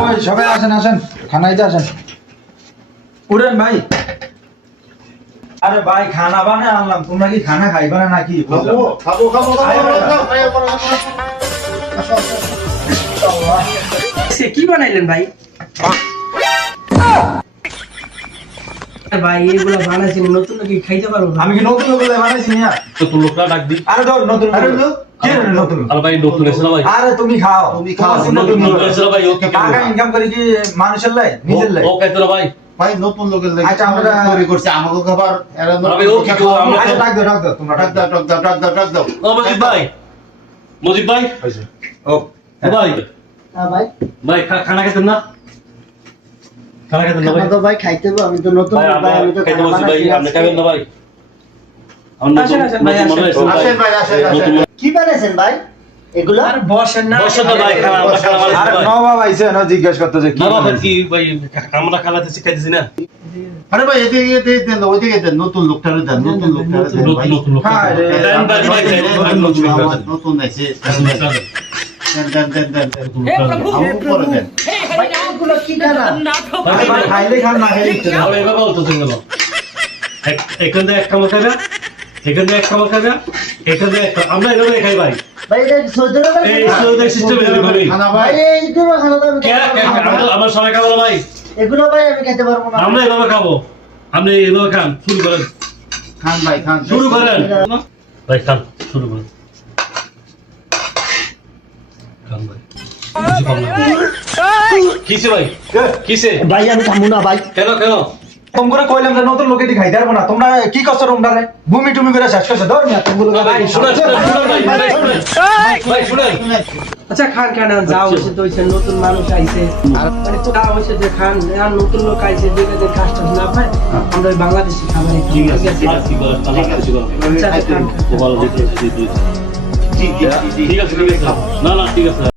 ওই সবাই আসেন আসেন, খানাইতে আসেন। উঠেন ভাই। আরে ভাই খানা বানায় আনলাম, তোমরা কি খানা খাইবা না নাকি? কি বানাইলেন ভাই? ভাই এগুলো বানাইছেন নতুন নাকি খাইতে পারবো? আমি কি নতুন লোক বানাইছি না? নতুন লোকরা ডাক দি। আরে ধর নতুন লোক। কে রে নতুন? আরে ভাই নতুন এসে ভাই। আরে তুমি খাও, নতুন লোক এসে ভাই ওকে টাকা ইনকাম করে কি মানুষের লাই নিজের লাই? ও খাইতো না ভাই। ভাই নতুন লোকের লাগে আচ্ছা আমরা তৈরি করছি আমাকে খাবার এরা ভাই ও কি কো আমরা আচ্ছা ডাক দাও তোমরা ডাক দাও। ও মজিদ ভাই। মজিদ ভাই। ও ভাই হ্যাঁ ভাই, ভাই খানা খেতেন না? খানা খেতেন না ভাই? খানা তো ভাই খাইতে হবে, আমি তো নতুন ভাই ভাই, আমি তো খাইতে খানা বলছি ভাই, বানাইছি আপনি খাবেন না ভাই? আসেন, আসেন ভাই, আসেন ভাই আসেন কি বানাইছেন ভাই এগুলো? আর বসেন না। বসে তো ভাই খানা আমরা খানা আরে বানাইছি ভাই। নবাব আইছে না জিজ্ঞাসা করতে যে কি না বাবা বানাইছে? কি ভাই আমরা খানাতে শিখাইতেছি না? আরে ভাই এদিকে দেন ওইদিকে দেন নতুন লোকটারে দেন নতুন লোকটারে দেন ভাই নতুন লোক। হ্যাঁ রে। দেন ভাই ভাই নতুন আছে দেন উপরে দেন ভাই এগুলো কি খানা? আরে ভাই খাইলে খান না খাইলে ইচ্ছে না। আমরা এভাবে বলতে গেল এখান থেকে এক কামড় খাবে, এখান থেকে এক কামড় খাবে, এখান থেকে আমরা এভাবে খাই ভাই। ভাই এটা সৌদি আরবের এই খানা? সৌদের সিস্টেম এরকমই। খানা ভাই ভাই এইগুলো খানা তো আমি খাইতে পারবো না। আমার সবাই খাবো না ভাই। এগুলো ভাই আমি খাইতে পারবো না। আমরা এভাবে খাবো, আপনি এভাবে খান, শুরু করেন, খান ভাই খান শুরু করেন ভাই, খান শুরু করেন, খান ভাই। কিসে ভাই কিসে? ভাই আমি খাবো না ভাই। কেন কেন? তোমরা কইলাম যে নতুন লোকে খাইতে পারবো না, তোমরা কি করছো তোমরা রে? ভূমি টুমি করে শেষ করছো ধর না তোমরা ভাই শুনেন ভাই শুনেন। আচ্ছা খান খান যা হয়েছে তো হয়েছে, নতুন মানুষ আইছে আর মানে যা হয়েছে যে খান আর নতুন লোক আইছে যে কাজটা না পায় আমরা ওই বাংলাদেশি খাবার ঠিক আছে ঠিক আছে ঠিক আছে, ভালো দেখে ঠিক আছে ঠিক আছে, না না ঠিক আছে।